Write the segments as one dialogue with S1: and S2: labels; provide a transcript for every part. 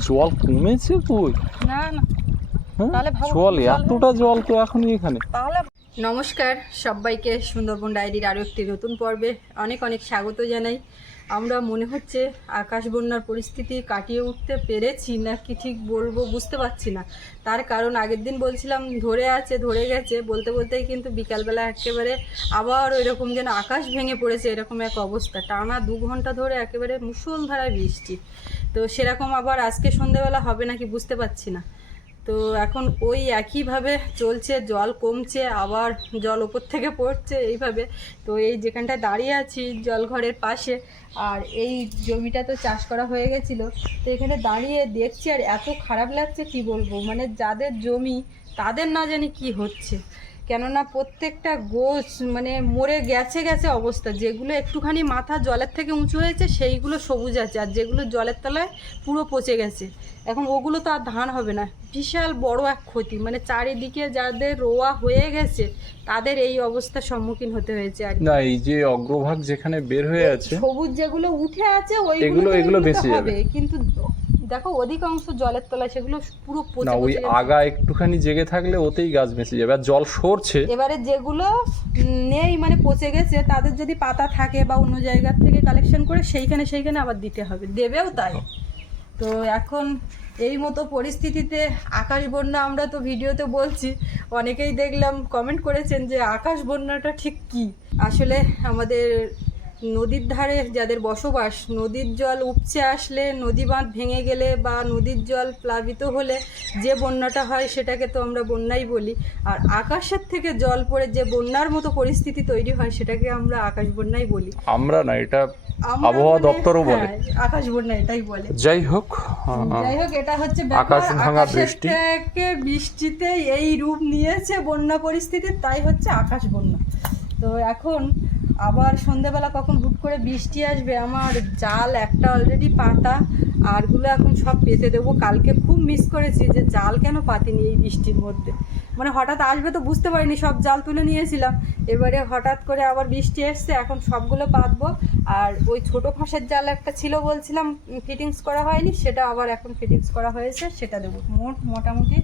S1: জল কমেছে কই?
S2: না না।
S1: হ্যাঁ? জল এতটা জল তো এখনই এখানে।
S2: নমস্কার সবাইকে সুন্দরবন ডায়েরির আরও একটি নতুন পর্বে অনেক অনেক স্বাগত জানাই। আমরা মনে হচ্ছে আকাশ বন্যার পরিস্থিতি কাটিয়ে উঠতে পেরেছি না কি ঠিক বলব বুঝতে পারছি না। তার কারণ আগের দিন বলছিলাম, ধরে আছে, ধরে গেছে। বলতে বলতেই কিন্তু বিকালবেলা একেবারে আবার ওই রকম যেন আকাশ ভেঙে পড়েছে, এরকম এক অবস্থা। টানা দু ঘণ্টা ধরে একেবারে মুষলধারায় বৃষ্টি। তো সেরকম আবার আজকে সন্ধেবেলা হবে নাকি বুঝতে পারছি না। তো এখন ওই একইভাবে চলছে, জল কমছে, আবার জল ওপর থেকে পড়ছে এইভাবে। তো এই যেখানটা দাঁড়িয়ে আছি জলঘরের পাশে, আর এই জমিটা তো চাষ করা হয়ে গেছিল। তো এখানে দাঁড়িয়ে দেখছি আর এত খারাপ লাগছে কি বলব? মানে যাদের জমি, তাদের না জানি কি হচ্ছে। কেননা প্রত্যেকটা গোছ মানে মরে গেছে গেছে অবস্থা। যেগুলো একটুখানি মাথা জলের থেকে উঁচু হয়েছে সেইগুলো সবুজ আছে আর যেগুলো জলের তলায় পুরো পচে গেছে। এখন ওগুলো তো আর ধান হবে না। বিশাল বড় এক ক্ষতি। মানে চারিদিকে যাদের রোয়া হয়ে গেছে তাদের এই অবস্থার সম্মুখীন হতে হয়েছে আর
S1: না এই যে অগ্রভাগ যেখানে বের হয়ে আছে
S2: সবুজ যেগুলো উঠে আছে ওইগুলো
S1: এগুলো- বেঁচে যাবে।
S2: হবে। কিন্তু দেখো অধিকাংশ জলের তলায় সেগুলো পুরো পচে না ওই
S1: আগা একটুখানি জেগে থাকলে ওতেই গাছ বেঁচে যাবে। আর জল সরছে।
S2: এবারে যেগুলো নেই মানে পচে গেছে তাদের যদি পাতা থাকে বা অন্য জায়গার থেকে কালেকশন করে সেইখানে সেইখানে আবার দিতে হবে। দেবেও তাই। তো এখন এই মতো পরিস্থিতিতে আকাশ বন্যা আমরা তো ভিডিওতে বলছি অনেকেই দেখলাম কমেন্ট করেছেন যে আকাশ বন্যাটা ঠিক কি? আসলে আমাদের নদীর ধারে যাদের বসবাস নদীর জল উপচে আসলে নদী বাঁধ ভেঙে গেলে বা নদীর জল প্লাবিত হলে যে বন্যাটা হয় সেটাকে তো আমরা বন্যাই বলি। আর আকাশের থেকে জল পড়ে যে বন্যার মতো পরিস্থিতি তৈরি হয় সেটাকে আমরা আকাশ বন্যাই বলি।
S1: আমরা না এটা আবহাওয়া
S2: মানে-
S1: দপ্তরও বলে।
S2: হ্যাঁ, আকাশ বন্যা এটাই বলে।
S1: যাই হোক
S2: যাই হোক এটা হচ্ছে
S1: আকাশ ভাঙা
S2: আকাশের
S1: বৃষ্টি।
S2: থেকে বৃষ্টিতে এই রূপ নিয়েছে বন্যা পরিস্থিতি তাই হচ্ছে আকাশ বন্যা। তো এখন আবার সন্ধেবেলা কখন হুট করে বৃষ্টি আসবে, আমার জাল একটা অলরেডি পাতা, আরগুলো এখন সব পেতে দেবো। কালকে খুব মিস করেছি যে জাল কেন পাতিনি এই বৃষ্টির মধ্যে। মানে হঠাৎ আসবে তো বুঝতে পারিনি, সব জাল তুলে নিয়েছিলাম। এবারে হঠাৎ করে আবার বৃষ্টি এসছে, এখন সবগুলো পাতবো। আর ওই ছোট ফাঁসের জাল একটা ছিল বলছিলাম ফিটিংস করা হয়নি, সেটা আবার এখন ফিটিংস করা হয়েছে, সেটা দেবো। মোট মোটামুটি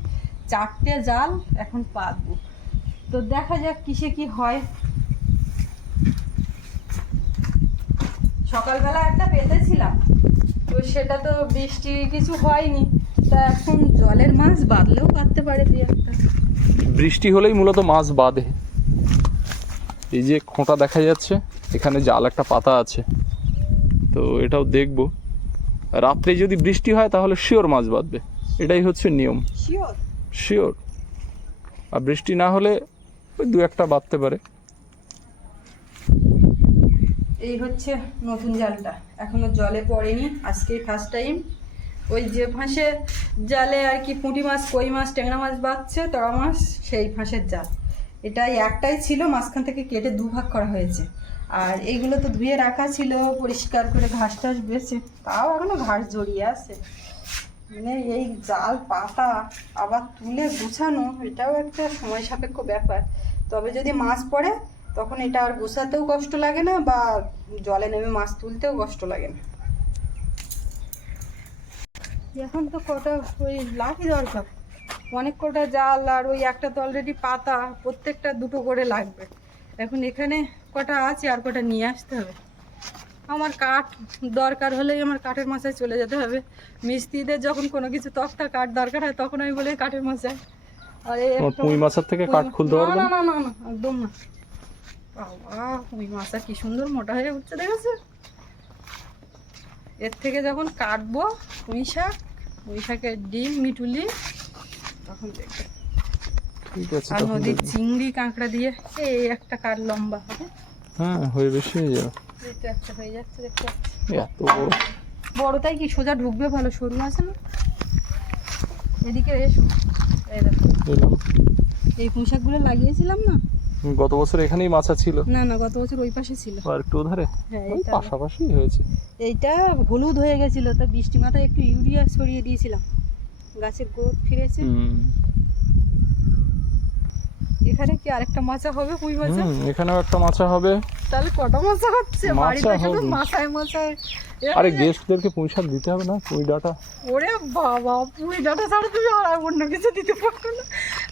S2: চারটে জাল এখন পাতবো। তো দেখা যাক কিসে কি হয়। সকালবেলা একটা পেতেছিলাম তো সেটা তো বৃষ্টি কিছু হয়নি। তা এখন জলের মাছ বাঁধলেও বাঁধতে পারে দুই একটা।
S1: বৃষ্টি হলেই মূলত মাছ বাঁধে। এই যে খোঁটা দেখা যাচ্ছে এখানে জাল একটা পাতা আছে তো এটাও দেখব। রাত্রে যদি বৃষ্টি হয় তাহলে শিওর মাছ বাঁধবে। এটাই হচ্ছে নিয়ম।
S2: শিওর?
S1: শিওর। আর বৃষ্টি না হলে ওই দু একটা বাঁধতে পারে।
S2: এই হচ্ছে নতুন জালটা। এখনও জলে পড়েনি, আজকে ফার্স্ট টাইম ওই যে ফাঁসে জালে আর কি পুঁটি মাছ, কই মাছ, ট্যাংরা মাছ বাঁধছে তড়া মাছ সেই ফাঁসের জাল। এটাই একটাই ছিল, মাঝখান থেকে কেটে দুভাগ করা হয়েছে। আর এইগুলো তো ধুয়ে রাখা ছিল, পরিষ্কার করে ঘাস টাস বেছে, তাও এখনও ঘাস জড়িয়ে আছে। মানে এই জাল পাতা আবার তুলে গুছানো, এটাও একটা সময় সাপেক্ষ ব্যাপার। তবে যদি মাছ পড়ে তখন এটা আর গুছাতেও কষ্ট লাগে না বা জলে নেমে মাছ তুলতেও কষ্ট লাগে না। এখন তো কটা ওই লাঠি দরকার। অনেক কটা জাল আর ওই একটা তো অলরেডি পাতা প্রত্যেকটা দুটো করে লাগবে। এখন এখানে কটা আছে আর কটা নিয়ে আসতে হবে। আমার কাঠ দরকার হলেই আমার কাঠের মাথায় চলে যেতে হবে। মিস্ত্রিদের যখন কোনো কিছু তক্তা কাঠ দরকার হয় তখন আমি বলি কাঠের মাথায় আর এই
S1: পুঁই মাছের থেকে কাঠ খুলতে পারবে
S2: না
S1: না?
S2: না না না একদম না। বাবা ওই মাছটা কি সুন্দর মোটা হয়ে উঠছে দেখেছ? এর থেকে যখন কাটবো পুঁই শাক পুঁই শাকের ডিম মিটুলি তখন দেখবে। আর নদীর চিংড়ি কাঁকড়া দিয়ে এই একটা কাঠ লম্বা হবে?
S1: হ্যাঁ হয়ে বেশি হয়ে যাবে।
S2: একটা হয়ে যাচ্ছে দেখতে পাচ্ছি।
S1: এত বড়।
S2: বড়টাই কি সোজা ঢুকবে? ভালো সরু আছে না? এদিকে এসো। এই দেখো। এই পোশাকগুলো লাগিয়েছিলাম না?
S1: গত বছর এখানেই মাছা ছিল?
S2: না না গত বছর ওই পাশে ছিল।
S1: আর একটু ধরে
S2: হ্যাঁ
S1: ওই পাশাপাশি হয়েছে।
S2: এইটা হলুদ হয়ে গেছিল তা বৃষ্টি মাথায় একটু ইউরিয়া ছড়িয়ে দিয়েছিলাম। গাছের গ্রোথ ফিরেছে।
S1: হুম।
S2: এখানে কি আরেকটা মাচা হবে পুঁই মাচা
S1: হুম এখানেও একটা মাছা হবে।
S2: তাহলে কটা মাচা হচ্ছে? বাড়িতে শুধু
S1: হবে।
S2: মাথায় মাথায়
S1: আরে গেস্টদেরকে পুঁই শাক দিতে হবে না পুঁই ডাটা।
S2: ওরে বাবা পুঁই ডাটা ছাড়া তুমি আর অন্য কিছু দিতে পারব না।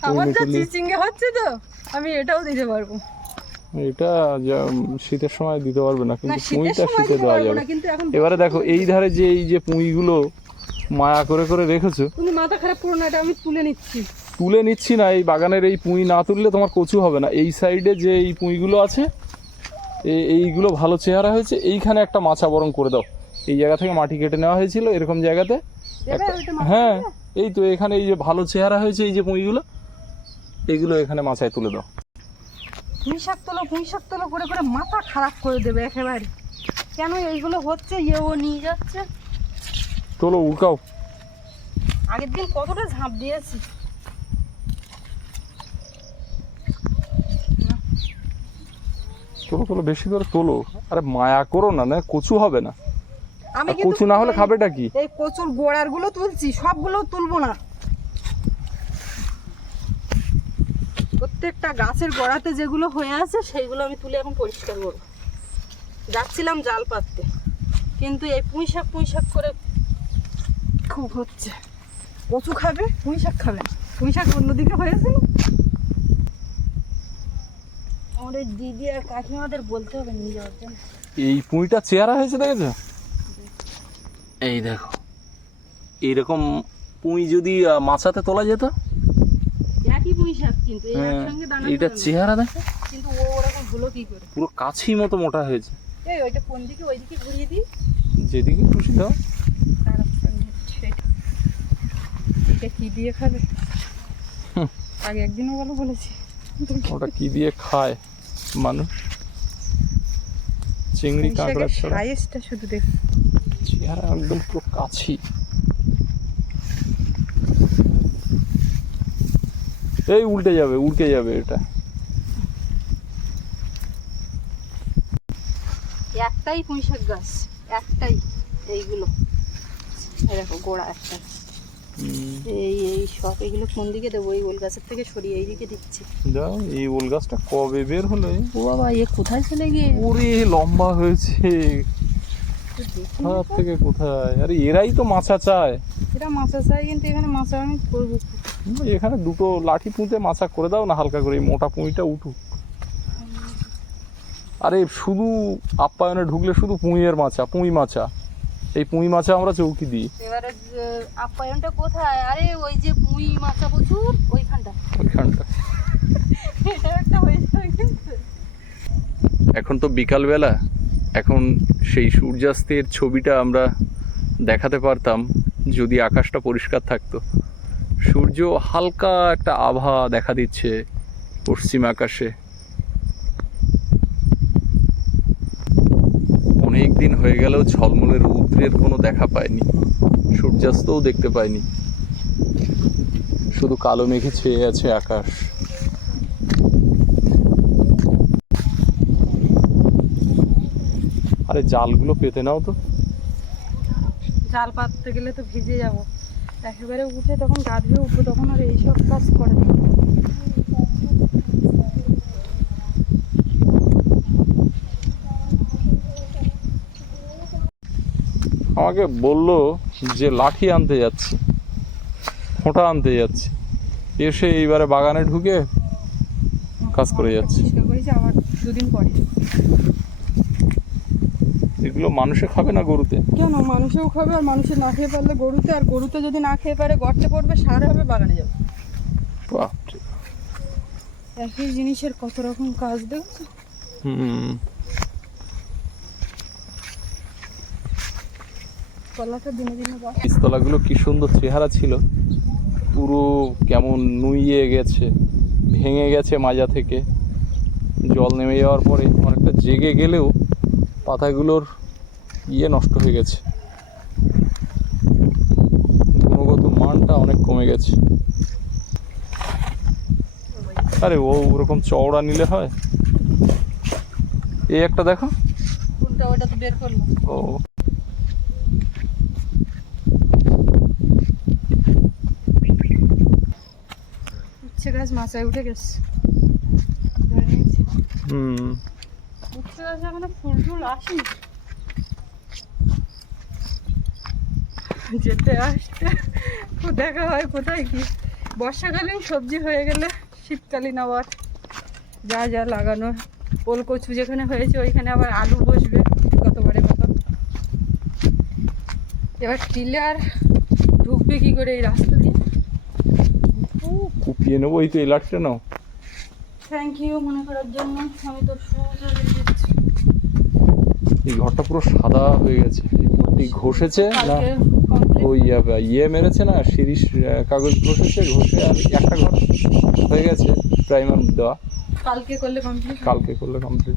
S2: আমার
S1: মেটেলি।
S2: চিচিঙ্গে হচ্ছে তো আমি এটাও দিতে পারব।
S1: এটা যা শীতের সময় দিতে পারবে না কিন্তু পুঁইটা শীতে দেওয়া যাবে। এবারে দেখো এই ধারে যে এই যে পুঁইগুলো মায়া করে করে রেখেছো
S2: তুমি মাথা খারাপ করো না এটা আমি তুলে নিচ্ছি।
S1: তুলে নিচ্ছি না এই বাগানের এই পুঁই না তুললে তোমার কচু হবে না। এই সাইডে যে এই পুঁইগুলো আছে এই এইগুলো ভালো চেহারা হয়েছে এইখানে একটা মাছা বরং করে দাও। এই জায়গা থেকে মাটি কেটে নেওয়া হয়েছিল এরকম জায়গাতে। হ্যাঁ এই তো এখানে এই যে ভালো চেহারা হয়েছে এই যে পুঁইগুলো এইগুলো এখানে মাচায় তুলে দাও।
S2: পুঁই শাক তোলো পুঁই শাক তোলো করে করে মাথা খারাপ করে দেবে একেবারে। কেন এইগুলো হচ্ছে ইয়ে ও নিয়ে যাচ্ছে?
S1: তোলো উড়কাও
S2: আগের দিন কতটা ঝাঁপ দিয়েছি।
S1: তোলো তোলো বেশি করে তোলো। আরে মায়া করো না না কচু হবে না।
S2: আমি
S1: কচু না হলে খাবেটা কি?
S2: এই কচুর গোড়ারগুলো তুলছি সবগুলো তুলবো না। প্রত্যেকটা গাছের গোড়াতে যেগুলো হয়ে আছে সেইগুলো আমি তুলে এখন পরিষ্কার করব। যাচ্ছিলাম জাল পাততে কিন্তু এই পুঁই শাক পুঁই শাক করে খুব হচ্ছে। কচু খাবে পুঁই শাক খাবে পুঁই শাক অন্যদিকে হয়েছে না? আমাদের দিদি আর কাকিমাদের বলতে হবে নিয়ে যাওয়ার জন্য।
S1: এই পুঁইটা চেহারা হয়েছে দেখেছ? এই দেখো। এইরকম পুঁই যদি মাচাতে তোলা যেত?
S2: একই পুঁই শাক কিন্তু এই
S1: হ্যাঁ,
S2: করে না।
S1: চেহারা দেখো।
S2: কিন্তু ও ওরকম হলো কি করে?
S1: পুরো কাছি মতো মোটা হয়েছে।
S2: এই ওইটা কোন দিকে? ওইদিকে ঘুরিয়ে দিই।
S1: যেদিকে খুশি দাও।
S2: এটা- এটা কি দিয়ে খাবে। আগে একদিনও বলো বলেছি।
S1: ওটা কি দিয়ে খায় মানুষ? চিংড়ি কাঁকড়া ছাড়া।
S2: সাইজটা শুধু দেখ।
S1: চেহারা একদম পুরো কাছি। এই উল্টে যাবে উল্টে যাবে এটা।
S2: একটাই পুঁই শাক গাছ একটাই এইগুলো। এই দেখো গোড়া একটা। এই এই সব এগুলো কোন দিকে দেবো? এই ওল গাছের থেকে সরিয়ে এইদিকে দিচ্ছি।
S1: যাও এই ওল গাছটা কবে বের হলো?
S2: ও বাবা এ কোথায় চলে গিয়ে?
S1: ওরে লম্বা হয়েছে।
S2: দেখি
S1: থেকে কোথায়? আরে এরাই তো মাছা চায়।
S2: এটা মাছা চাই কিন্তু এখানে মাছা আমি করব
S1: এখানে দুটো লাঠি পুঁতে মাছা করে দাও না হালকা করে এই মোটা পুঁইটা উঠুক। আরে শুধু আপ্যায়নে ঢুকলে শুধু পুঁইয়ের মাছা পুঁই মাছা। এই পুঁই মাছা আমরা চৌকি দিই।
S2: এবারে আপ্যায়নটা কোথায়? আরে ওই যে পুঁই মাছা প্রচুর ওইখানটা।
S1: ওইখানটা। এখন তো বিকালবেলা। এখন সেই সূর্যাস্তের ছবিটা আমরা দেখাতে পারতাম যদি আকাশটা পরিষ্কার থাকতো। সূর্য হালকা একটা আভা দেখা দিচ্ছে পশ্চিম আকাশে। অনেক দিন হয়ে গেলেও ঝলমলে রৌদ্রের কোনো দেখা পায়নি। সূর্যাস্তও দেখতে পাইনি। শুধু কালো মেঘে ছেয়ে আছে আকাশ। আরে জালগুলো পেতে নাও তো।
S2: জাল পাততে গেলে তো ভিজে যাব। একেবারে উঠে তখন গা ধুয়ে উঠবো তখন আর এইসব কাজ করে না।
S1: আমাকে বলল যে লাঠি আনতে যাচ্ছি ফোঁটা আনতে যাচ্ছি। এসে এইবারে বাগানে ঢুকে কাজ করে যাচ্ছে।
S2: দুদিন পরে।
S1: এগুলো মানুষে খাবে না গরুতে?
S2: কেন? মানুষেও খাবে আর মানুষে না খেয়ে পারলে গরুতে আর গরুতে যদি না খেয়ে পারে গর্তে পড়বে সার হবে বাগানে যাবে।
S1: বাপরে।
S2: একই জিনিসের কত রকম কাজ দেখছ?
S1: হুম।
S2: কলাটা দিনে দিনে বাড়ে।
S1: কি সুন্দর চেহারা ছিল। পুরো কেমন নুইয়ে গেছে ভেঙে গেছে মাজা থেকে। জল নেমে যাওয়ার পরে অনেকটা জেগে গেলেও পাতাগুলোর ইয়ে নষ্ট হয়ে গেছে। গুণগত মানটা অনেক কমে গেছে। আরে ও ওরকম চওড়া নিলে হয়? এই একটা দেখো।
S2: কোনটা? ওটা তো বের
S1: ও।
S2: গাছ মাচায় উঠে গেছে।
S1: হুম।
S2: গাছে এখনও ফুল টুল আসেনি যেতে আসতে দেখা হয় কোথায় কি? বর্ষাকালীন সবজি হয়ে গেলে শীতকালীন আবার যা যা লাগানো। ওল কচু যেখানে হয়েছে ওইখানে আবার আলু বসবে গতবারে মতো এবার টিলার ঢুকবে কি করে এই রাস্তা দিয়ে?
S1: কুপিয়ে নেব এই তো এই নাও।
S2: থ্যাংক ইউ মনে করার জন্য। আমি তো সোজা
S1: এই ঘরটা পুরো সাদা হয়ে গেছে। এই ঘষেছে না ওই ইয়ে- মেরেছে না শিরিষ কাগজ ঘষেছে ঘষে আর একটা ঘর হয়ে গেছে প্রাইমার দেওয়া।
S2: কালকে করলে কমপ্লিট
S1: কালকে করলে কমপ্লিট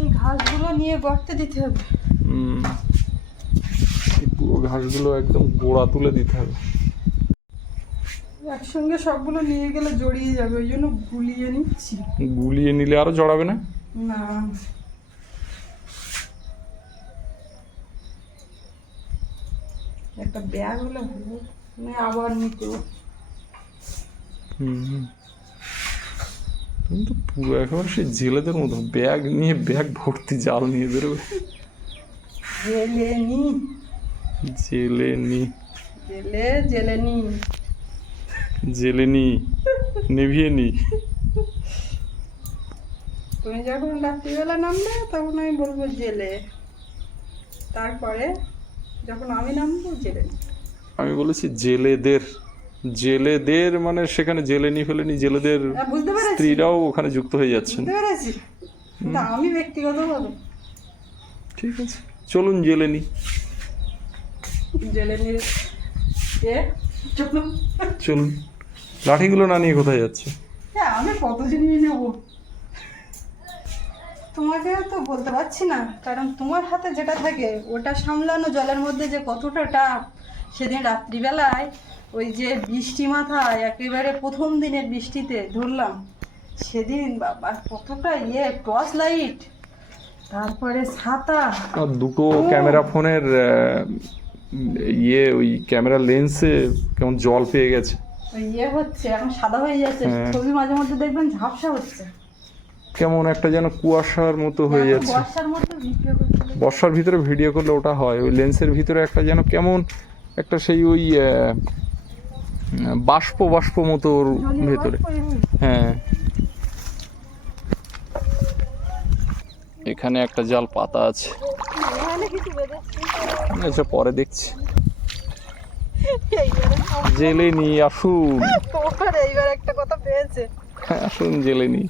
S2: এই ঘাসগুলো নিয়ে গর্তে দিতে হবে।
S1: এই পুরো ঘাসগুলো একদম গোড়া তুলে দিতে হবে।
S2: একসঙ্গে সবগুলো নিয়ে গেলে জড়িয়ে যাবে ওই জন্য গুলিয়ে নিচ্ছি।
S1: গুলিয়ে নিলে আরও জড়াবে না?
S2: না। একটা ব্যাগ হলে ভালো না আবার নিতে হবে।
S1: হুম হুম। তুমি তো পুরো একেবারে সেই জেলেদের মতো ব্যাগ নিয়ে ব্যাগ ভর্তি জাল নিয়ে বেরোবে।
S2: জেলে নি।
S1: জেলে নি।
S2: জেলে জেলে নি।
S1: জেলে নি নেভিয়ে নি
S2: তুমি যখন রাত্রিবেলা নামবে তখন আমি বলব জেলে। তারপরে যখন আমি নামবো জেলে।
S1: আমি বলেছি জেলেদের। জেলেদের মানে সেখানে জেলে নি ফেলেনি জেলেদের স্ত্রীরাও ওখানে যুক্ত হয়ে যাচ্ছেন।
S2: আমি ব্যক্তিগতভাবে
S1: ঠিক আছে চলুন জেলে নি
S2: জেলে চলুন।
S1: চলুন। লাঠিগুলো না নিয়ে কোথায় যাচ্ছে?
S2: হ্যাঁ আমি কত জিনিস নেব? তোমাকে তো বলতে পারছি না কারণ তোমার হাতে যেটা থাকে ওটা সামলানো জলের মধ্যে যে কতটা টাপ সেদিন রাত্রিবেলায় ওই যে বৃষ্টি মাথায় একেবারে প্রথম দিনের বৃষ্টিতে ধরলাম সেদিন বাবা কতটা ইয়ে টর্চ লাইট তারপরে ছাতা।
S1: দুটো ক্যামেরা ফোনের ইয়ে ওই ক্যামেরা লেন্সে কেমন জল পেয়ে গেছে।
S2: ইয়ে হচ্ছে এখন সাদা হয়ে যাচ্ছে
S1: হ্যাঁ।
S2: ছবি মাঝে মধ্যে দেখবেন ঝাপসা হচ্ছে।
S1: কেমন একটা যেন কুয়াশার মতো হয়ে যাচ্ছে।
S2: বর্ষার
S1: ভিতরে ভিডিও করলে ওটা হয় ওই লেন্সের ভিতরে একটা যেন কেমন একটা সেই ওই বাষ্প বাষ্প মতো ওর ভেতরে। হ্যাঁ। এখানে একটা জাল পাতা আছে। আচ্ছা পরে দেখছি। জেলে নি আসুন।
S2: এইবার একটা কথা পেয়েছে।
S1: হ্যাঁ, আসুন জেলে নি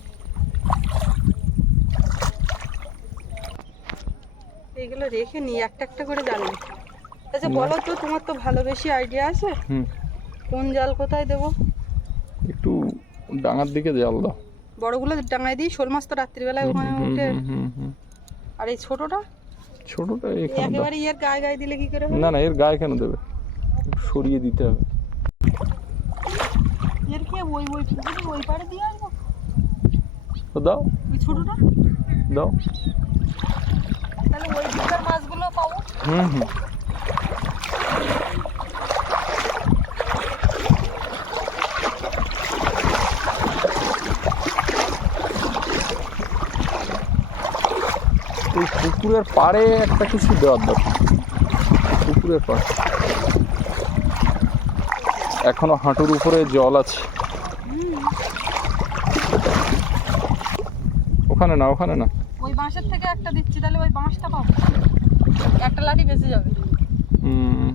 S2: এইগুলো রেখে নিই একটা একটা করে জাল নিই। আচ্ছা বলো তো তোমার তো ভালো বেশি আইডিয়া আছে? কোন জাল কোথায় দেবো?
S1: একটু ডাঙার দিকে জাল দাও।
S2: বড়গুলো ডাঙায় দিই শোল মাছ তো রাত্রিবেলায় ওখানে উঠে। আর এই ছোটটা?
S1: ছোটটা।
S2: একেবারে ইয়ের গায়ে গায়ে দিলে কি করে
S1: না না এর গায়ে কেন দেবে? সরিয়ে দিতে হবে।
S2: এর কি ওই ওই দিয়ে আসব?
S1: দাও।
S2: ওই ছোটটা?
S1: দাও।
S2: তাহলে ওই মাছগুলো পাবো?
S1: হুম হুম। এই পুকুরের পাড়ে একটা কিছু দেওয়ার দরকার। পুকুরের পাড়ে। এখনও হাঁটুর উপরে জল আছে। ওখানে না ওখানে না।
S2: ওই বাঁশের থেকে একটা দিচ্ছি তাহলে ওই বাঁশটা পাবো। একটা লাঠি বেঁচে যাবে।
S1: হুম।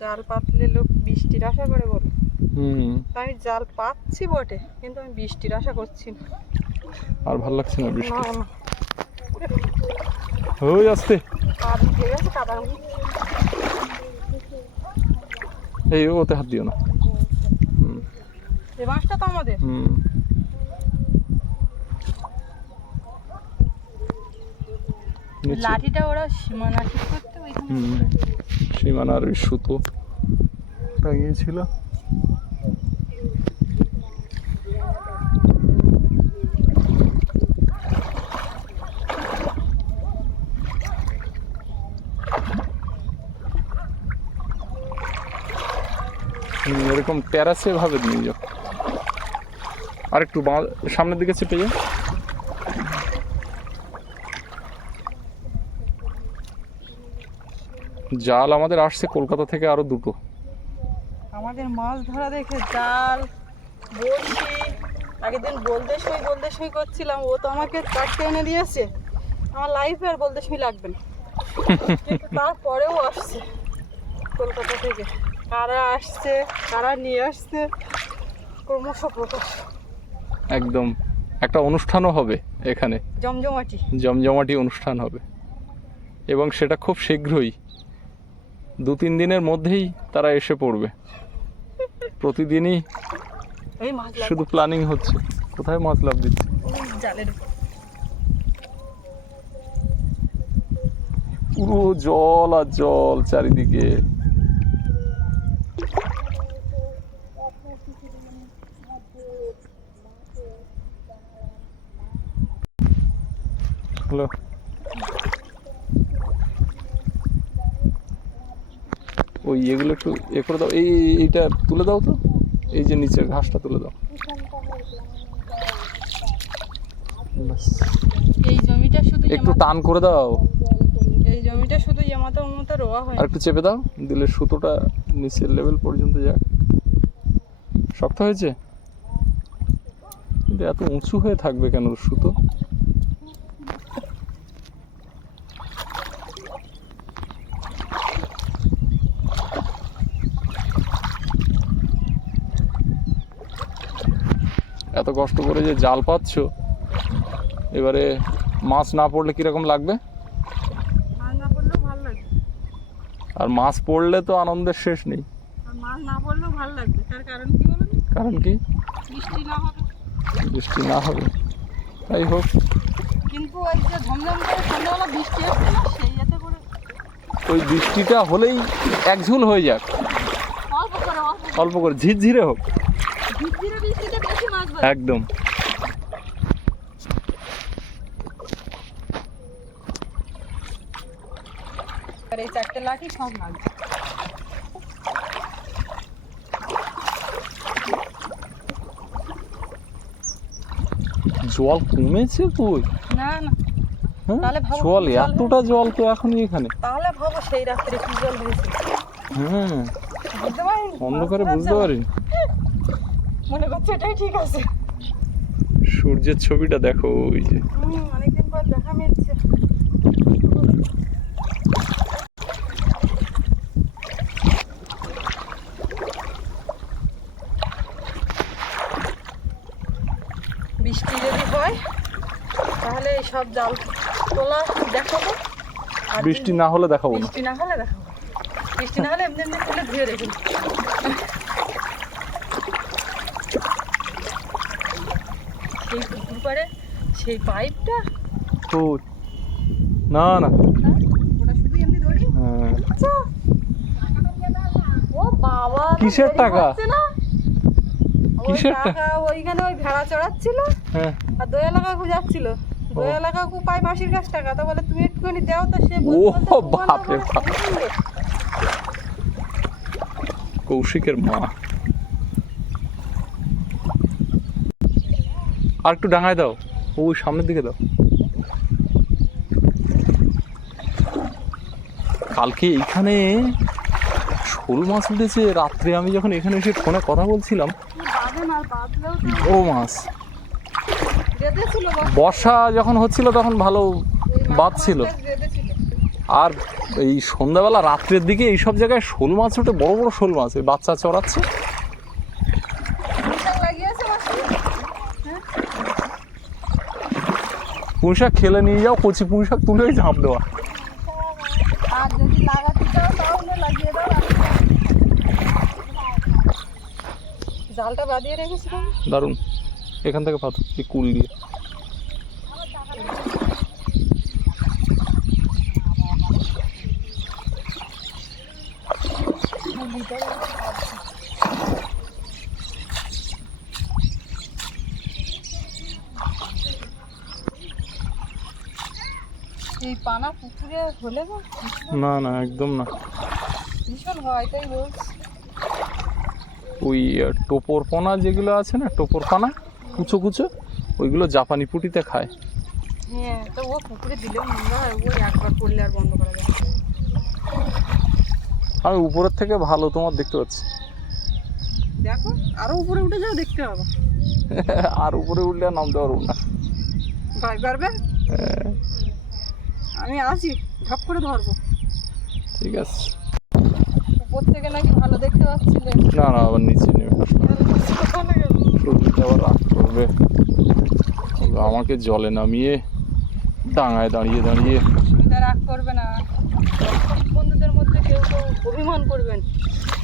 S2: জাল পাতলে লোক বৃষ্টির আশা করে আমি জাল পাচ্ছি বটে কিন্তু আমি বৃষ্টির আশা করছি না।
S1: আর ভালো লাগছে না বৃষ্টি? ওই আসতে। এই ওতে হাত দিও না।
S2: এই বাঁশটা তো আমাদের।
S1: হুম।
S2: লাঠিটা ওরা সীমানা ঠিক করতে ওইখানে
S1: সীমানার ওই সুতো টাঙিয়েছিল হুম, এরকম প্যারাসে ভাবে নিয়ে যাও। আর একটু বাঁ- সামনের দিকে চেপে যাও। জাল আমাদের আসছে কলকাতা থেকে আরও দুটো।
S2: আমাদের মাছ ধরা দেখে জাল বলছি আগের দিন বলতে সই বলতে সই করছিলাম ও তো আমাকে চারটে এনে দিয়েছে। আমার লাইফে আর বলতে সই লাগবে না। তারপরেও আসছে কলকাতা থেকে। কারা আসছে কারা নিয়ে আসছে ক্রমশ প্রকাশ।
S1: একদম। একটা অনুষ্ঠানও হবে এখানে।
S2: জমজমাটি।
S1: জমজমাটি অনুষ্ঠান হবে। এবং সেটা খুব শীঘ্রই। দু তিন দিনের মধ্যেই তারা এসে পড়বে। প্রতিদিনই শুধু প্ল্যানিং হচ্ছে। কোথায় মাছ লাভ দিচ্ছে। পুরো জল আর জল চারিদিকে। হ্যালো ওই এগুলো একটু এ করে দাও। এই এই- এইটা তুলে দাও তো। এই যে নিচের ঘাসটা তুলে দাও।
S2: এই জমিটা শুধু
S1: একটু টান করে দাও।
S2: এই জমিটা শুধু ইয়ামাতো মতো রোয়া হয়
S1: আর একটু চেপে দাও। দিলে সুতোটা নিচের লেভেল পর্যন্ত যাক। শক্ত হয়েছে? কিন্তু এত উঁচু হয়ে থাকবে কেন সুতো? এত কষ্ট করে যে জাল পাচ্ছ এবারে মাছ না পড়লে কীরকম লাগবে? আর মাছ পড়লে তো আনন্দের শেষ নেই।
S2: কারণ কি বৃষ্টি না হবে।
S1: তাই হোক।
S2: কিন্তু ওই যে ঝমঝম করে সন্ধ্যাবেলা বৃষ্টি আসছে না সেই এতে করে
S1: ওই বৃষ্টিটা হলেই একঝুল হয়ে যাক।
S2: অল্প করে
S1: ঝিরঝিরে হোক
S2: ঝিরঝিরে বৃষ্টিতে বেশি মাছ ধরে
S1: একদম।
S2: এই চারটে লাঠি সব মাছ।
S1: জল কমেছে কই?
S2: না না।
S1: হ্যাঁ?
S2: তাহলে ভাবো
S1: জল এতটা জল তো এখনই এখানে।
S2: তাহলে ভাবো সেই রাত্রে কি জল হয়েছে।
S1: হ্যাঁ।
S2: পারিনি।
S1: অন্ধকারে বুঝতে
S2: ধরার
S1: পারি
S2: মনে করছে এটাই ঠিক আছে।
S1: সূর্যের ছবিটা দেখো ওই যে।
S2: অনেকদিন পর দেখা মিলছে। বৃষ্টি যদি হয় তাহলে এই সব জাল তোলা দেখাবো। আর
S1: বৃষ্টি না হলে দেখাবো
S2: বৃষ্টি না হলে দেখাবো। বৃষ্টি না হলে এমনি এমনি তুলে ধুয়ে রেখে দিই। সেই পুকুর পাড়ে সেই পাইপটা
S1: তো না না।
S2: হ্যাঁ,
S1: হ্যাঁ।
S2: আচ্ছা। ও বাবা
S1: কিসের টাকা? কিসের
S2: ওইখানে ওই ভেড়া চড়াচ্ছিল
S1: হ্যাঁ।
S2: আর দোয়ালা কাকু যাচ্ছিল দোয়ালা কাকু পায় মাসির কাছ টাকা তো বলে তুমি একটুখানি দাও তো সে
S1: ও, বাপরে বাপ। কৌশিকের মা। আর একটু ডাঙায় দাও। ওই সামনের দিকে দাও। কালকে এইখানে শোল মাছ উঠেছে। রাত্রে আমি যখন এখানে এসে ফোনে কথা বলছিলাম বড় মাছ। বর্ষা যখন হচ্ছিল তখন ভালো
S2: ওই
S1: বাদ ছিল। আর এই সন্ধ্যাবেলা রাত্রের দিকে এইসব জায়গায় শোল মাছ ওঠে বড় বড় শোল মাছ ওই বাচ্চা চড়াচ্ছে
S2: পুঁইশাক লাগিয়েছে মাসি?
S1: পুঁইশাক খেলে নিয়ে যাও কচি পুঁইশাক তুলেই ঝাঁপ দেওয়া।
S2: জালটা বাঁধিয়ে রেখেছিলাম
S1: দারুণ। এখান থেকে পাথর কুল দিয়ে।
S2: এই পানা পুকুরে হলে না
S1: না একদম না।
S2: ভীষণ হয় তাই বলছি।
S1: ওই টোপর পোনা যেগুলো আছে না টোপর পানা কুচো কুচো ওইগুলো জাপানি পুটিতে খায়।
S2: হ্যাঁ তো ও পুকুরে দিলেও নোংরা হয় ও একবার করলে আর বন্ধ করা যায়
S1: আমি উপরের থেকে ভালো তোমার দেখতে পাচ্ছি।
S2: দেখো আরও উপরে উঠে যাও দেখতে হবে।
S1: আর উপরে উঠলে নামতে পারব না।
S2: ভয় করবে
S1: হ্যাঁ,
S2: আমি আসি ঝপ করে ধরবো।
S1: ঠিক আছে।
S2: উপর থেকে নাকি ভালো দেখতে পাচ্ছিলে
S1: না না আবার নিচে নেমে আবার রাগ করবে। আমাকে জলে নামিয়ে ডাঙায় দাঁড়িয়ে দাঁড়িয়ে।
S2: এটা রাগ করবে না। বন্ধুদের মধ্যে কেউ কেউ অভিমান করবেন।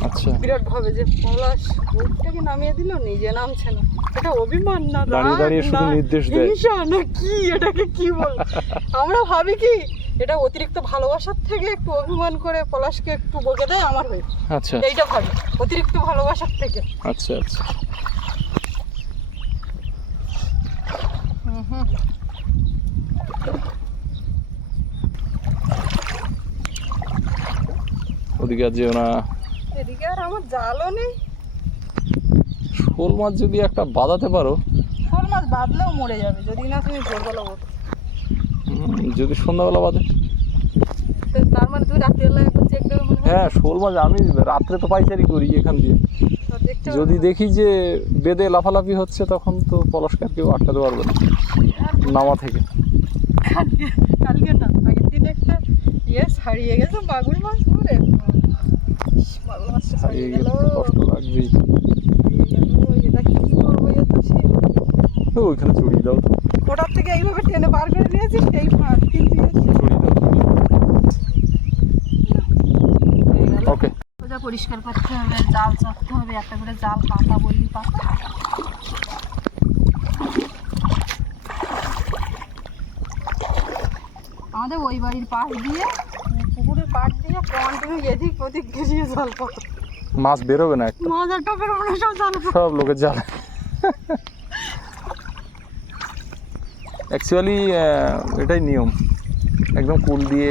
S1: আচ্ছা।
S2: বিরাট ভাবে যে পলাশ ওইটাকে নামিয়ে দিল নিজে নামছে না। এটা অভিমান না
S1: দাঁড়িয়ে দাঁড়িয়ে শুধু নির্দেশ দেয়।
S2: না কি? এটাকে কি বল? আমরা ভাবি কি এটা অতিরিক্ত ভালোবাসার থেকে একটু অভিমান করে পলাশকে একটু বকে দেয় আমার হয়ে।
S1: আচ্ছা।
S2: এইটা ভাবি অতিরিক্ত ভালোবাসার থেকে।
S1: আচ্ছা আচ্ছা। ওদিকে আর যেও না।
S2: এদিকে আর আমার জালও নেই।
S1: শোল মাছ যদি একটা বাঁধাতে পারো।
S2: শোল মাছ বাঁধলেও মরে যাবে যদি না তুমি ভোরবেলা
S1: উম, যদি সন্ধ্যাবেলা
S2: বাঁধে। তার মানে তুমি রাত্রিবেলা একবার চেক দেবে হ্যাঁ?
S1: শোল মাছ আমি রাত্রে তো পাইকারি করি এখান দিয়ে। যদি দেখি যে বেদে লাফালাফি হচ্ছে তখন তো পলাশকে আর কেউ আটকাতে পারবে না নামা থেকে।
S2: কালকে না আগের দিন একটা ইয়ে হারিয়ে গেছে মাগুর মাছ ধরে মাগুর মাছটা
S1: হারিয়ে গেল। কষ্ট লাগবেই
S2: হারিয়ে গেল এটা কি করব এ তো সে
S1: তো ওইখানে চড়িয়ে দাও তো।
S2: ওটার থেকে এইভাবে টেনে বার করে নিয়েছি সেই ফাঁক কিন্তু
S1: চড়িয়ে দাও ওকে
S2: সোজা পরিষ্কার করতে হবে জাল চাপতে হবে একটা করে জাল পাতা বললি পাতা। আমাদের ওই বাড়ির পাশ দিয়ে পুকুরের পাশ দিয়ে কন্টিনিউ এদিক ওদিক গেছিয়ে জাল পাতা।
S1: মাছ বেরোবে না একটা?
S2: মাছ টপের মনে হয় সব জাল
S1: সব লোকের জালে অ্যাকচুয়ালি এটাই নিয়ম। একদম কুল দিয়ে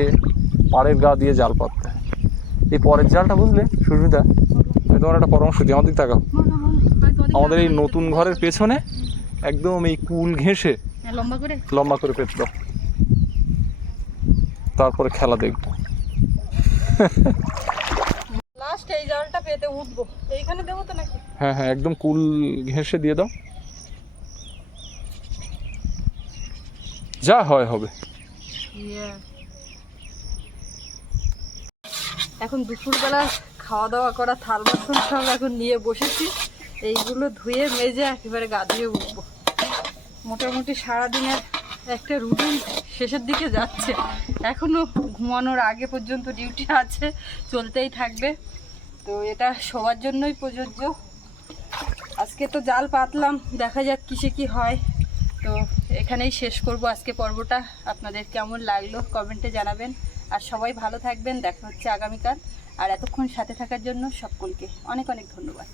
S1: পাড়ের গা দিয়ে জাল পাততে এই পরের জালটা বুঝলে সুস্মিতা আমি তোমার একটা পরামর্শ দিই আমাদের তাকাও। আমাদের এই নতুন ঘরের পেছনে একদম এই কুল ঘেঁষে
S2: হ্যাঁ, লম্বা করে?
S1: লম্বা করে পেঁচ দাও। তারপরে খেলা দেখব।
S2: লাস্ট এই জালটা পেতে উঠবো। এইখানে দেবো তো নাকি?
S1: হ্যাঁ হ্যাঁ একদম কুল ঘেঁষে দিয়ে দাও। যা হয় হবে।
S2: এখন দুপুরবেলা খাওয়া দাওয়া করা থাল বাসন সব এখন নিয়ে বসেছি। এইগুলো ধুয়ে, মেজে একেবারে গা ধুয়ে উঠবো। মোটামুটি সারাদিনের একটা রুটিন শেষের দিকে যাচ্ছে। এখনও ঘুমানোর আগে পর্যন্ত ডিউটি আছে, চলতেই থাকবে। তো এটা সবার জন্যই প্রযোজ্য। আজকে তো জাল পাতলাম, দেখা যাক কিসে কি হয়। তো এখানেই শেষ করব আজকে পর্বটা। আপনাদের কেমন লাগল কমেন্টে জানাবেন। আর সবাই ভালো থাকবেন, দেখা হচ্ছে আগামীকাল। আর এতক্ষণ সাথে থাকার জন্য সকলকে অনেক অনেক ধন্যবাদ।